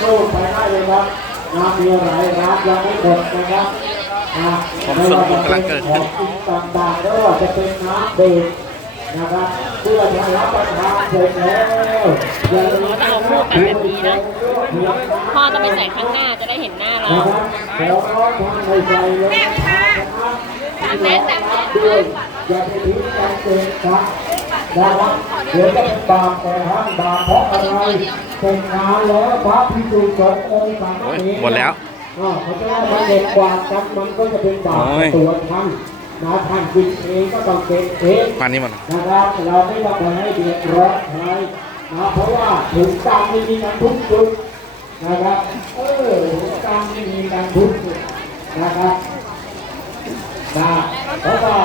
โน่นไปได้เลยครับน้ำมีหลายร้านยังไม่หมดนะครับอ่าผมส่วนบุญกำลังเกิดขึ้นของกินต่างๆแล้วว่าจะเป็นน้ำดื่มนะครับเพื่อจะรับประทานเสร็จแล้วอย่าลืมต้องเอาคู่กันแบบนี้นะพ่อต้องไปใส่ข้างหน้าจะได้เห็นหน้าเรานะครับขอร้องทางในใจเลยนะครับที่เรารับด้วยอย่าไปทิ้งกันเกินครับ นะครับเดี๋ยวจะเป็นบาปแต่ท่านบาปเพราะอะไรเป็นงานแล้วพระพิสุสงฆ์องค์สามโอ้ยเณรหมดแล้วอ่าเพราะฉะนั้นมันเด็ดกว่ากันมันก็จะเป็นบาปโอ้ยตัวท่านนะท่านกินเองก็ต้องเก็บเองควันนี้หมดนะครับเราไม่ต้องไปให้เดือดร้อนใครนะเพราะว่าถุงตามไม่มีการทุกจุดนะครับเออถุงตามไม่มีการทุกจุดนะครับนะเพราะว่า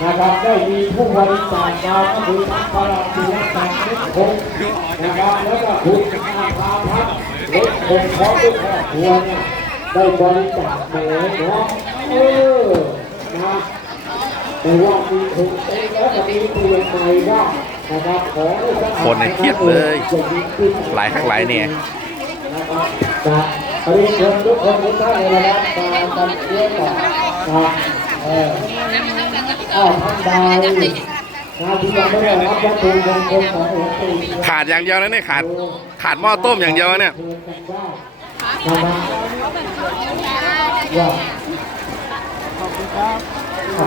นะครับได้มีผู้บริจาคมาก็คือทั้งพระราชินีต่างทุกคนนะครับแล้วก็คุณอาภาพัฒน์เล็กคงพร้อมด้วยครอบครัวเนี่ยได้บริจาคมาแล้วเนาะเออนะแต่ว่ามีถูกเองแล้วก็มีเปลี่ยนใหม่ได้นะครับขอให้ท่าคนในเครียดเลยจะดีขึ้นหลายครั้งหลายเนี่ยนะครับนะเรียนเชิญทุกคนทุกท่านเลยนะครับมากันเชื่อต่อนะ เอออ้าวท่านใดนะที่ยังไม่ได้รับวัตถุมงคลของหลวงปู่ขาดอย่างเดียวนะเนี่ยขาดขาดหม้อต้มอย่างเดียวเนี่ยเชิญกันได้นะครับว่าอะ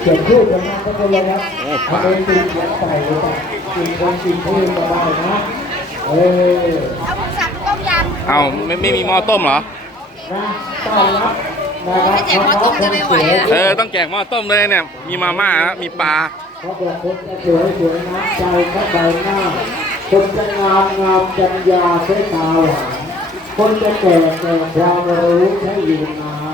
เขียนชื่อกันมาก็เลยนะโอ้ทำเป็นตีเขียนใส่เลยจ้ะกินคนกินพืชก็ได้นะเออเอาไม่ไม่มีหม้อต้มเหรอนะต้อนรับ นะครับน้องๆคนสวยเออต้องแจกหม้อต้มเลยเนี่ย มีมาม่านะมีปลาเขาบอกคนจะสวยสวยน้ำใจเขาใบหน้าคนจะงามงามจัญญาใช้ตาหวานคนจะแก่แก่ความรู้ใช้อยู่นาน